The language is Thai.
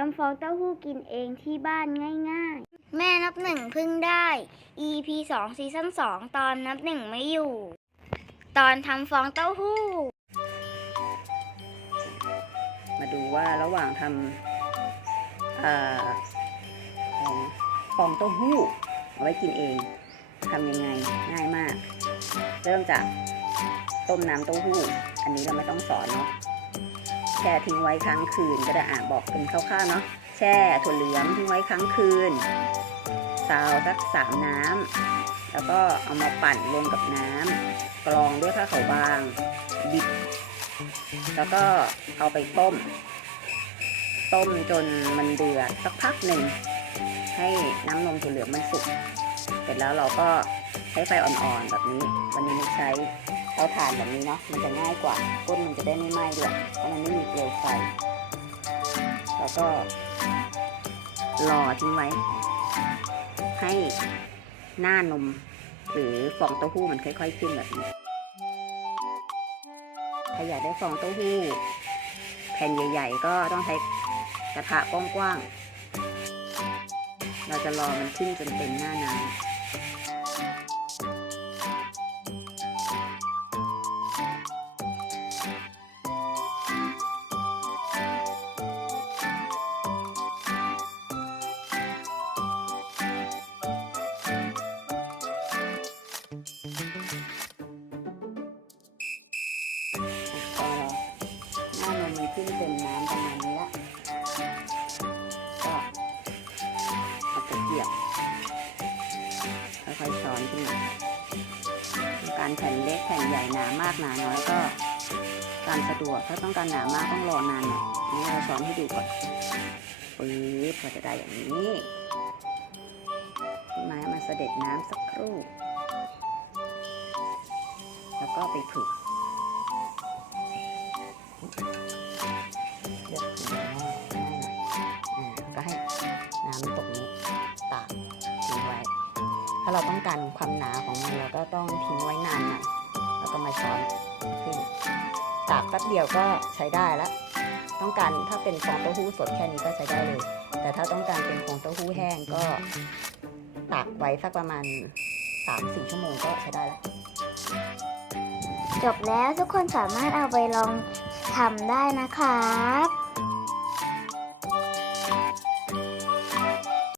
ทำฟองเต้าหู้กินเองที่บ้านง่ายๆ แม่นับหนึ่งเพึ่งได้ EP 2ซีซั่น2 ตอนนับหนึ่งไม่อยู่ ตอนทำฟองเต้าหู้ มาดูว่าระหว่างทำเอ่ออะไรนะฟองเต้าหู้ เอาไว้กินเองทำยังไงง่ายมาก เริ่มจากต้มน้ำเต้าหู้ อันนี้เราไม่ต้องสอนเนาะ แช่ทิ้งไว้ค้างคืนก็ได้อะบอกเป็นคร่าวๆเนาะแช่ถั่วเหลืองทิ้งไว้ค้างคืนซาวสักสามน้ำแล้วก็เอามาปั่นรวมกับน้ำกรองด้วยผ้าขาวบางบิดแล้วก็เอาไปต้ม ต้มจนมันเดือดสักพักหนึ่งให้น้ำนมถั่วเหลืองมันสุก เสร็จแล้วเราก็ ช้ไฟอ่อนๆแบบนี้ วันนี้ใช้เตาถ่านแบบนี้เนาะ มันจะง่ายกว่าก้นมันจะได้ไม่ไหม้ด้วย เพราะมันไม่มีเปลวไฟ แล้วก็รอทิ้งไว้ ให้หน้านม หรือฟองเต้าหู้มันค่อย ๆ ขึ้นแบบนี้ถ้าอยากได้ฟองเต้าหู้แผ่นใหญ่ ๆ ก็ต้องใช้กระทะกว้างๆ เราจะรอมันขึ้นจนเต็มหน้าน้ำ การแผ่นเล็กแผ่นใหญ่หนามากหนาน้อยก็ตามสะดวกถ้าต้องการหนามากต้องรอนานหน่อยนี่เราซ้อนให้ดูก่อนปึ๊บก็จะได้อย่างนี้ไม้มาเสด็จน้ำสักครู่ แล้วก็ไปผึ่ง ถ้าเราต้องการความหนาของมันเราก็ต้องทิ้งไว้นานหน่อยแล้วก็มาช้อนขึ้นตากแป๊บเดียวก็ใช้ได้แล้วต้องการถ้าเป็นฟองเต้าหู้สดแค่นี้ก็ใช้ได้เลย แต่ถ้าต้องการเป็นฟองเต้าหู้แห้งก็ตากไว้สักประมาณ3-4ชั่วโมงก็ใช้ได้แล้วจบแล้วทุกคนสามารถเอาไปลองทำได้นะครับ